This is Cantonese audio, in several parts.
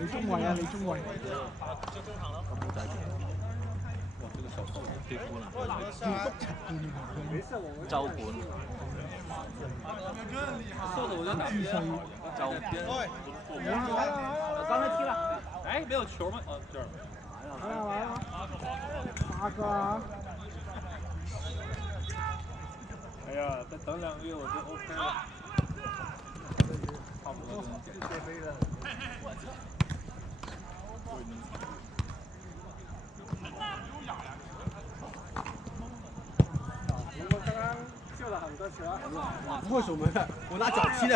你中衞啊，你中衞。咁冇仔嘅。哇！呢個小瘦跌官啊！周冠。瘦的我就哪边？周边。刚才踢了。哎，没有球吗？哦，这儿。来了，8个啊！哎呀，再等2个月我就 OK 了。差不多就能减肥了。我刚刚救了很多球啊！为什么呢？我拿脚踢的。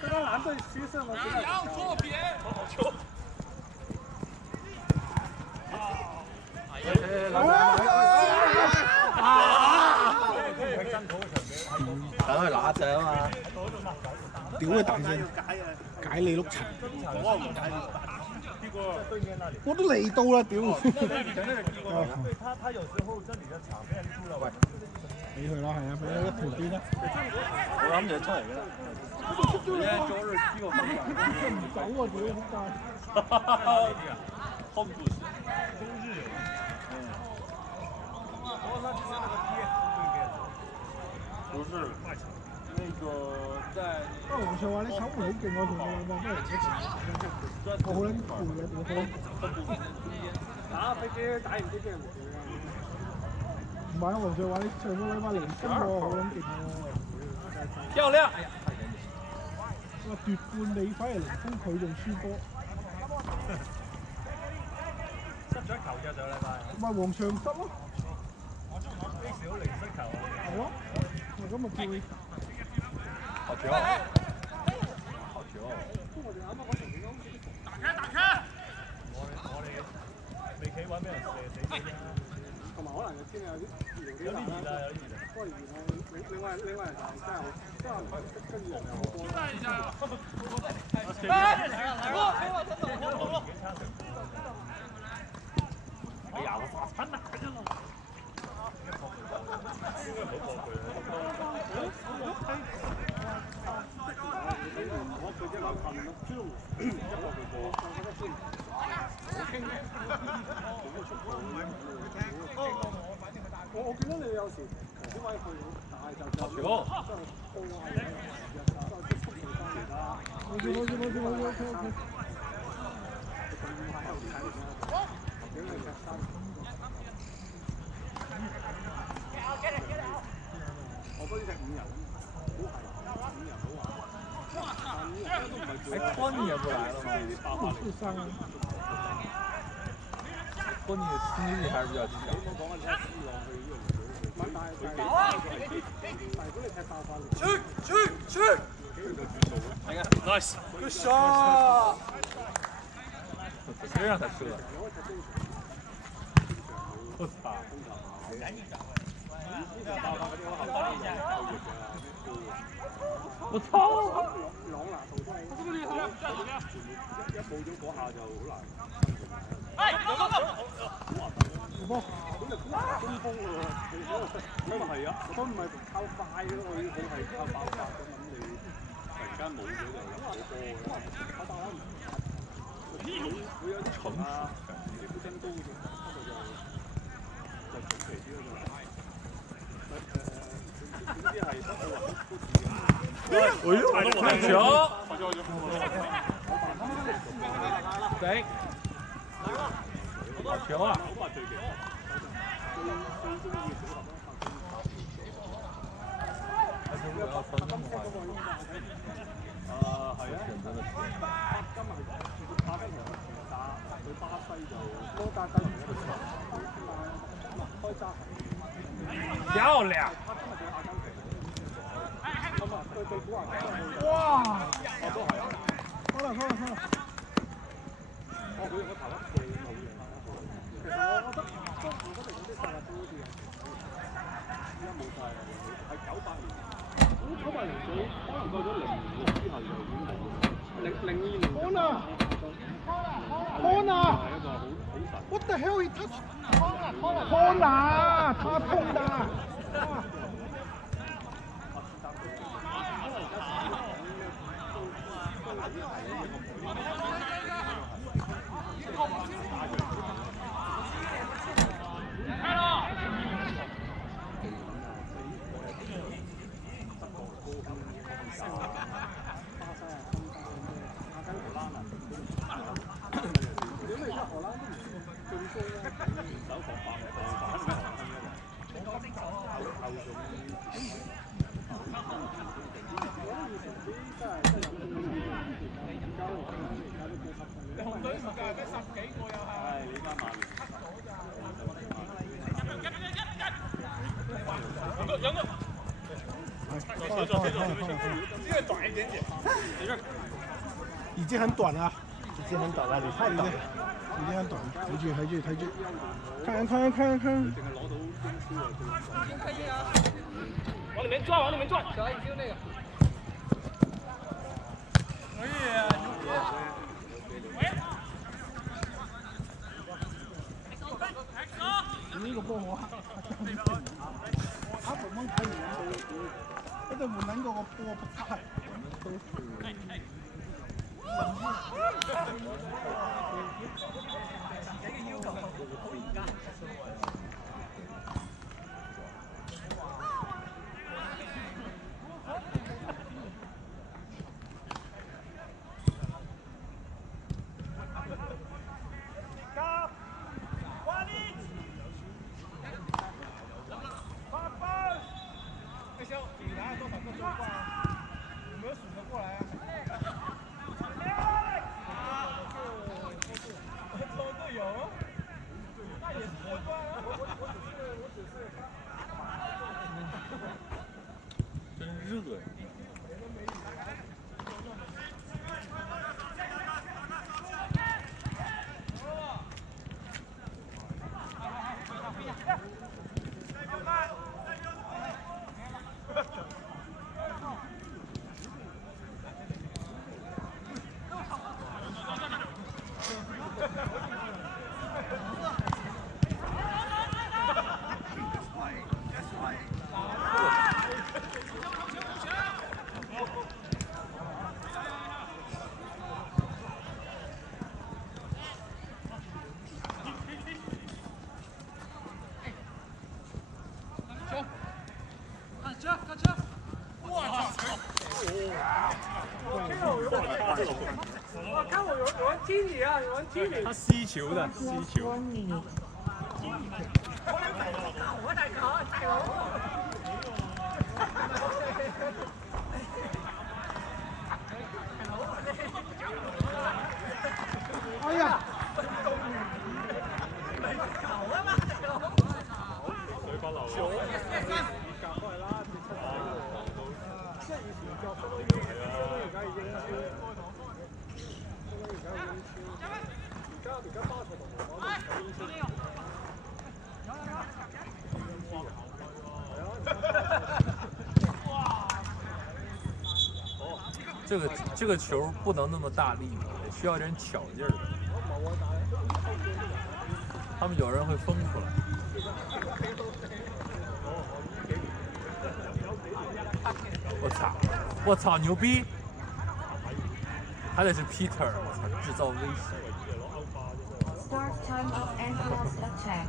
刚刚蓝队牺牲了。杨错别，好球！等佢揦正啊嘛！屌佢大聲！解你碌塵！我都嚟到啦，屌！他有時候這裡的場面出了，俾佢啦，係啊，俾佢一條邊啦。我諗住出嚟㗎啦。今天周日踢個分場。唔走啊，屌點解？好故事。周日有。不是，那個在。黃卓話你守門好勁喎，同我兩個咩嚟嘅？我好撚攰啊，屌！打飛機打完飛機又唔攰啊！唔係啊，黃卓話你上個禮拜離身喎，好撚勁喎！漂亮！我奪冠你反而零封佢仲輸波。失咗球嘅上禮拜。咪黃翔失咯。幾少零失球啊？係咯，咁咪叫你。好球！好球！打開！我哋未企穩俾人射死先啦。同埋可能天有啲有啲熱啊，有啲熱啊。不過熱啊，另外就係真係跟住人又好波。哎呀，我發親啦！我見到你有時小位去，但係就好球！冇。我嗰啲係5人，好係5人好玩。哎，托尼也不來了嗎？托尼的心力還是比較強。去！ Nice， good shot！谁讓他射？我操！我操！一報咗嗰下就好難。波，咁就中鋒喎，咁咪係啊，咁唔係靠快嘅，我係靠爆發嘅，咁你突然間冇咗就入咗波㗎啦。靠爆發唔會有啲蠢啊，啲本身高嘅，不過就長期啲咯就。點知係得到好似咁。哎呦，球！對。好球啊！係啊，選擇的是。今日巴西同打對巴西就摩加吉隆嗰度開揸。漂亮！咁啊，對古華雞。哇！我都係啊。開啦！我佢我頭一射冇嘢。其實我覺得中國嗰邊嗰啲世界盃好似有而家冇晒啦，係98年。咁98年佢可能過咗06之後就已經冇。02年。Corner！係一個好神。What the hell he touch？ Corner！他碰的。因為而家荷蘭都唔進攻咧，手防反咩荷蘭紅隊而家10幾個又係，你家曼聯。楊哥，这个短一点点，没事。已經很短了，已經很短了，你太短了，已經很短了，睇住，看，往里面转，往里面转。小眼睛那个。可以啊，牛逼！呢個波我啱啱睇完，嗰度冇諗過個波不差。我看我有人踢你啊，有人踢你。他吸球的，吸球。我大哥，大佬。哎呀！水不流。球。夾開啦，即係以前腳分都要，而家已經超。而家巴塞同皇馬都唔係英超。这个球不能那么大力，需要点巧劲儿的。他们有人会疯出来。我操，牛逼！还得是 Peter， 我操，制造危险。Start time of endless attack.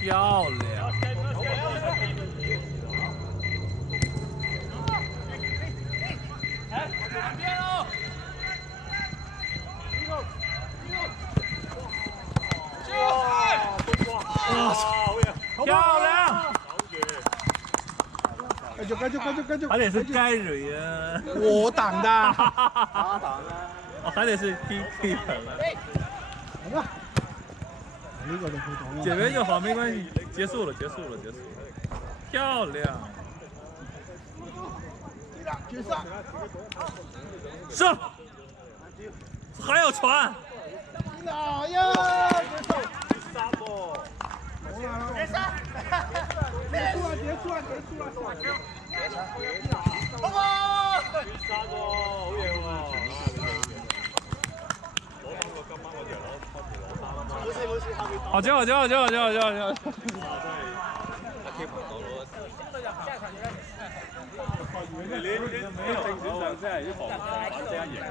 漂亮！漂亮！繼續，还得是盖瑞呀！我擋的。他擋啊！还得是 Peter。好吧。呢個就好擋啦。解圍就好，沒關係，結束了。漂亮！決殺！上！還要傳！哪呀？結束！結束！結束啦！好啊！決殺喎，好嘢喎！攞翻個今晚我哋攞。好球！真係阿 K 朋友攞。你正選上真係啲防反即刻贏。